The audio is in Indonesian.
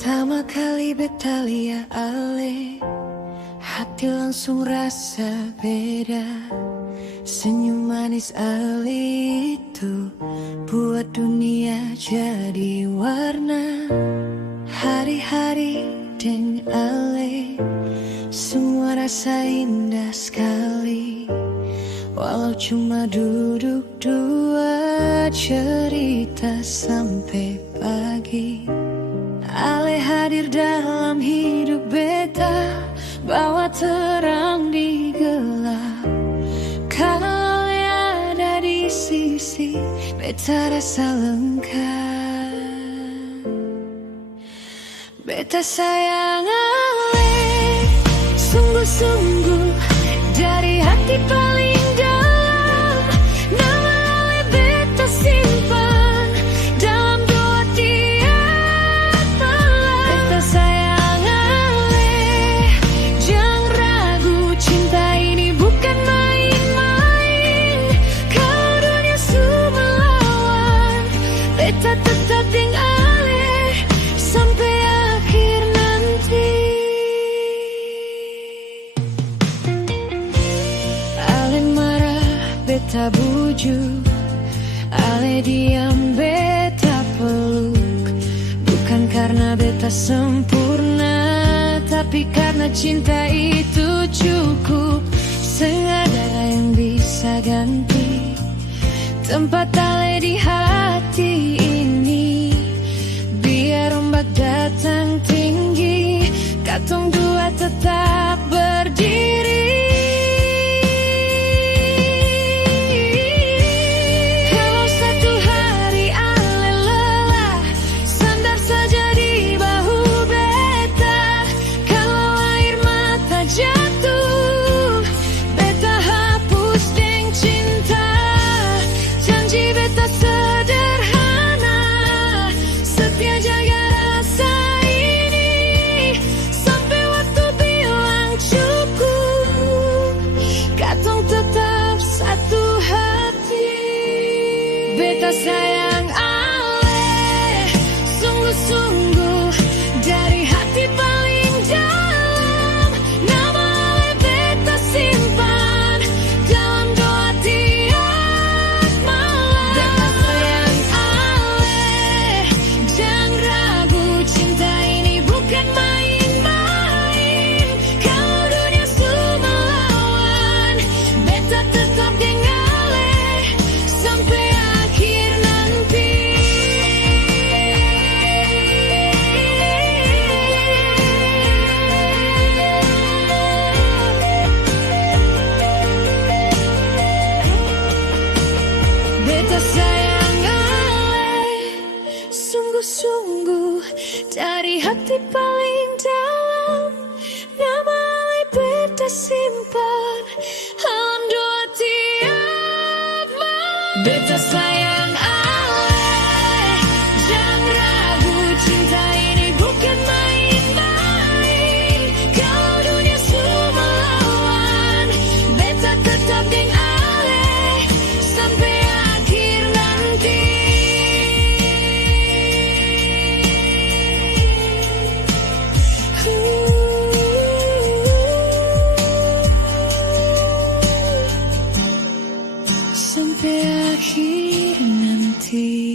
Pertama kali beta lihat Ale, hati langsung rasa beda. Senyum manis Ale itu buat dunia jadi warna. Hari-hari dengan Ale, semua rasa indah sekali. Walau cuma duduk dua, cerita sampai pagi. Ale hadir dalam hidup beta, bawa terang di gelap. Kalau Ale ada di sisi, beta rasa lengkap. Beta sayang Ale, sungguh-sungguh dari hati paling dalam. Nama Ale beta simpan dalam doa tiap malam. Beta sayang Ale, jangan ragu, cinta ini bukan main-main. Kalau dunia semua melawan, beta tetap dengan Ale sampai akhir nanti. Ale marah, beta bujuk. Ale diam, beta peluk. Bukan karena beta sempurna, tapi karena cinta itu cukup. Sengaja yang bisa ganti tempat Ale di hati ini. Biar ombak datang tinggi, katong dua tetap berdiri. Kalau satu hari Ale lelah, sandar saja di bahu beta. Kalau air mata jatuh, beta hapus deng cinta. Janji beta sederhana, setia jaga rasa ini sampai waktu bilang cukup. Katong tetap satu hati. Beta sayang Ale, sungguh-sungguh dari hati paling dalam. Nama Ale beta simpan dalam doa tiap malam. Beta sayang Ale, jangan ragu, cinta ini bukan main-main. Kalau dunia semua melawan, beta tetap dengan Ale sampai akhir nanti. Beta sayang Ale, sungguh-sungguh dari hati paling dalam. Nama Ale beta simpan dalam doa tiap malam. Beta sayang Ale, jangan ragu, cinta ini bukan main-main. Kalau dunia semua melawan, beta tetap dengan Ale sampai akhir nanti. Sampai akhir nanti.